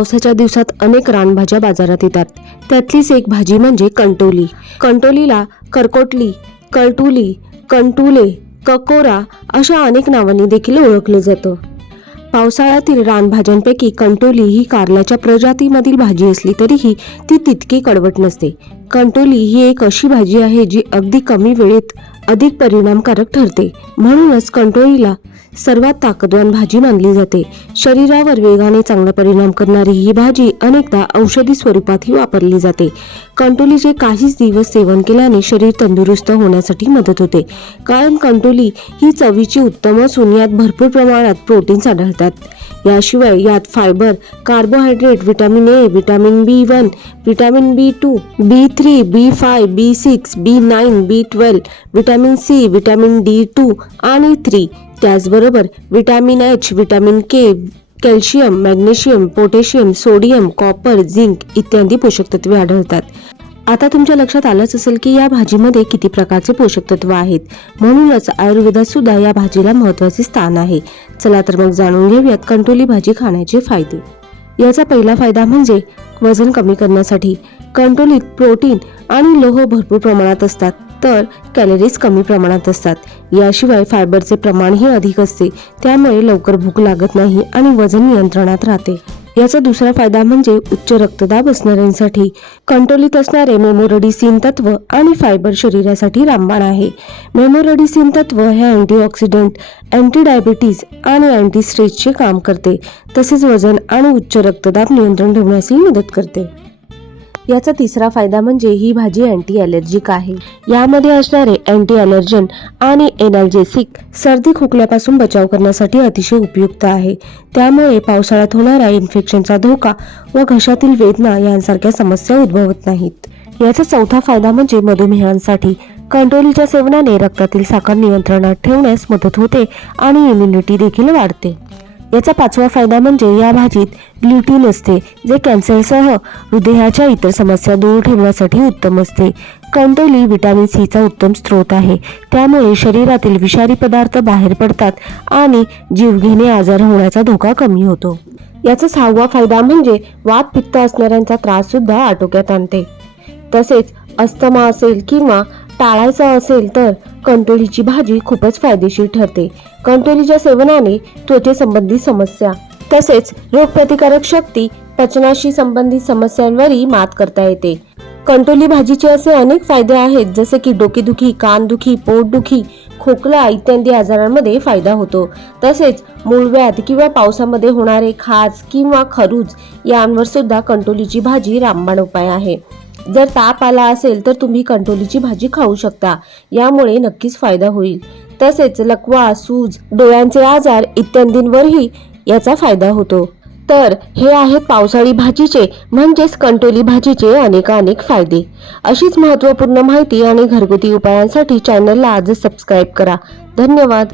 पावसाच्या दिवसात अनेक रानभाज्या बाजारात येतात. त्यातलीच एक भाजी म्हणजे कंटोली. कंटोलीला करकोटली कळटुली कंटुले ककोरा अशा अनेक नावांनी देखील ओळखलं जातं. पावसाळ्यातील रानभाज्यांपैकी कंटोली ही कारल्याच्या प्रजातीमधील भाजी असली तरीही ती तितकी कडवट नसते. कंटोली ही एक अशी भाजी आहे जी अगदी कमी वेळेत अधिक परिणामकारक ठरते. म्हणूनच कंटोळीला सर्वात ताकदवान भाजी मानली जाते. शरीरावर वेगाने चांगला परिणाम करणारी ही भाजी अनेकदा औषधी स्वरूपातही वापरली जाते. कंटोलीचे काहीच दिवस सेवन केल्याने शरीर तंदुरुस्त होण्यासाठी मदत होते. कारण कंटोली ही चवीची उत्तम असून यात भरपूर प्रमाणात प्रोटीन्स आढळतात. याशिवाय यात fibre carbohydrate vitamin A vitamin B one vitamin B two B three B five B six B nine B twelve vitamin C vitamin D two आणि थ्री. त्याचबरोबर vitamin H vitamin K calcium magnesium potassium sodium copper zinc इत्यादी पोषक तत्वे आढळतात. आता तुमच्या लक्षात आलंच असेल की या भाजीमध्ये किती प्रकारचे पोषक तत्व आहेत. म्हणूनच आयुर्वेदात सुद्धा या भाजीला महत्त्वाचे स्थान आहे. चला तर मग जाणून घेऊयात कंटोली भाजी खाण्याचे फायदे. याचा पहिला फायदा म्हणजे वजन कमी करण्यासाठी कंटोलीत प्रोटीन आणि लोह भरपूर प्रमाणात असतात तर कॅलरीज कमी प्रमाणात असतात. याशिवाय फायबरचे प्रमाणही अधिक असते त्यामुळे लवकर भूक लागत नाही आणि वजन नियंत्रणात राहते. याचा दुसरा फायदा म्हणजे उच्च रक्तदाब असणाऱ्यांसाठी. कंटोलीत असणारे मेमोरडिसिन तत्व आणि फायबर शरीरासाठी रामबाण आहे. मेमोरडिसिन तत्व हे अँटीऑक्सिडंट अँटी डायबिटीज आणि अँटी स्ट्रेसचे काम करते. तसेच वजन आणि उच्च रक्तदाब नियंत्रण ठेवण्यासही मदत करते. याचा तिसरा फायदा म्हणजे ही भाजी अँटी ॲलर्जिक आहे. यामध्ये असणारे अँटी अलर्जन आणि एनर्जेसिक सर्दी खोकल्यापासून बचाव करण्यासाठी अतिशय उपयुक्त आहे. त्यामुळे पावसाळ्यात होणारा इन्फेक्शनचा धोका व घशातील वेदना यांसारख्या समस्या उद्भवत नाहीत. याचा चौथा फायदा म्हणजे मधुमेहांसाठी कंट्रोलीच्या सेवनाने रक्तातील साखर नियंत्रणात ठेवण्यास मदत होते आणि इम्युनिटी देखील वाढते. याचा पाचवा फायदा म्हणजे या भाजीत ग्लुटीन असते जे कॅन्सरसह हृदयाच्या इतर समस्या दूर ठेवण्यासाठी उत्तम असते. कंटोली व्हिटॅमिन सीचा उत्तम स्रोत आहे. त्यामुळे शरीरातील विषारी पदार्थ बाहेर पडतात आणि जीवघेणे आजार होण्याचा धोका कमी होतो. याचा सहावा फायदा म्हणजे वात पित्त असणाऱ्यांचा त्रास सुद्धा आटोक्यात आणते. तसेच अस्थमा असेल किंवा टाळायचा असेल तर कंटोलीची भाजी खूपच फायदेशीर ठरते. कंटोलीच्या सेवनाने त्वचेसंबंधी समस्या तसेच रोगप्रतिकारक शक्ती पचनाशी संबंधित समस्यांवरही मात करता येते. कंटोली भाजीचे असे अनेक फायदे आहेत जसे की डोकेदुखी कानदुखी पोटदुखी खोकला इत्यादी आजारांमध्ये फायदा होतो. तसेच मूळव्याध किंवा पावसामध्ये होणारे खाज किंवा खरूज यांवर सुद्धा कंटोलीची भाजी रामबाण उपाय आहे. जर ताप आला असेल तर तुम्ही कंटोलीची भाजी खाऊ शकता. यामुळे नक्कीच फायदा होईल. तसेच लकवा सूज डोळ्यांचे आजार इत्यादींवरही याचा फायदा होतो. तर हे आहेत पावसाळी भाजीचे म्हणजेच कंटोली भाजीचे अनेक अनेक फायदे. अशीच महत्त्वपूर्ण माहिती आणि घरगुती उपायांसाठी चॅनलला आजच सबस्क्राईब करा. धन्यवाद.